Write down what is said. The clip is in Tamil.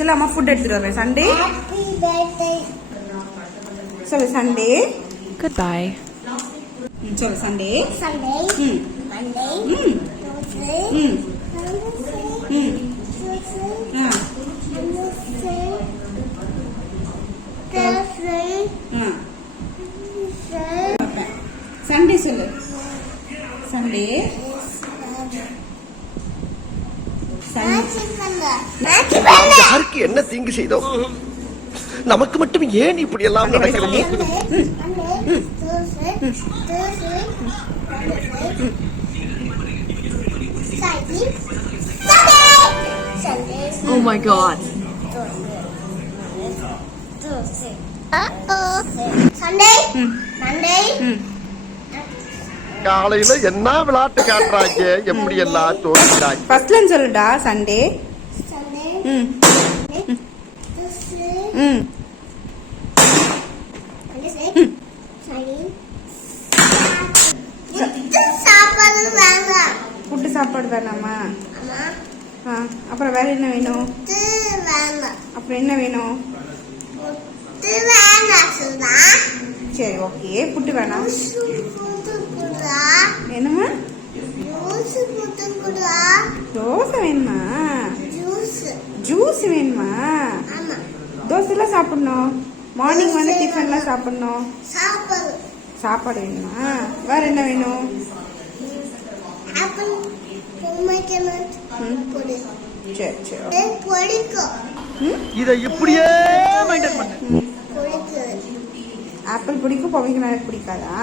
சொல்லு அம்மா ஃபுட் எடுத்துட்டு வரேன் சண்டே சொல்லு சண்டே Goodbye. சொல்லு சண்டே Monday, Tuesday, சண்டே சொல்லு சண்டே யாருக்கு என்ன தீங்கு செய்தோம் நமக்கு மட்டும் ஏன் இப்படி எல்லாம் நடக்கிறது Oh my god. Sunday, Monday, காலையில என்ன விளையாட்டு காட்டுறாங்க எப்படி எல்லாம் தோன்றாங்க ஃபர்ஸ்ட்ல சொல்லுடா சண்டே ஃபுட்டு சாப்பாடு வேணாமா அப்புறம் வேற என்ன வேணும் அப்புறம் என்ன வேணும் சரி ஓகே ஃபுட்டு வேணாம் என்னமா தோசை வேணுமா ஜூஸ் வேணுமா தோசை எல்லாம் சாப்பிடணும் மார்னிங் வந்து டிஃபன்லாம் சாப்பிடணும் சாப்பாடு வேணுமா வேற என்ன வேணும் சரி சரி இதை இப்படியே மெயின்டைன் பண்ணு ஆப்பிள் பிடிக்கும் பொம்மைக்கு பிடிக்காதா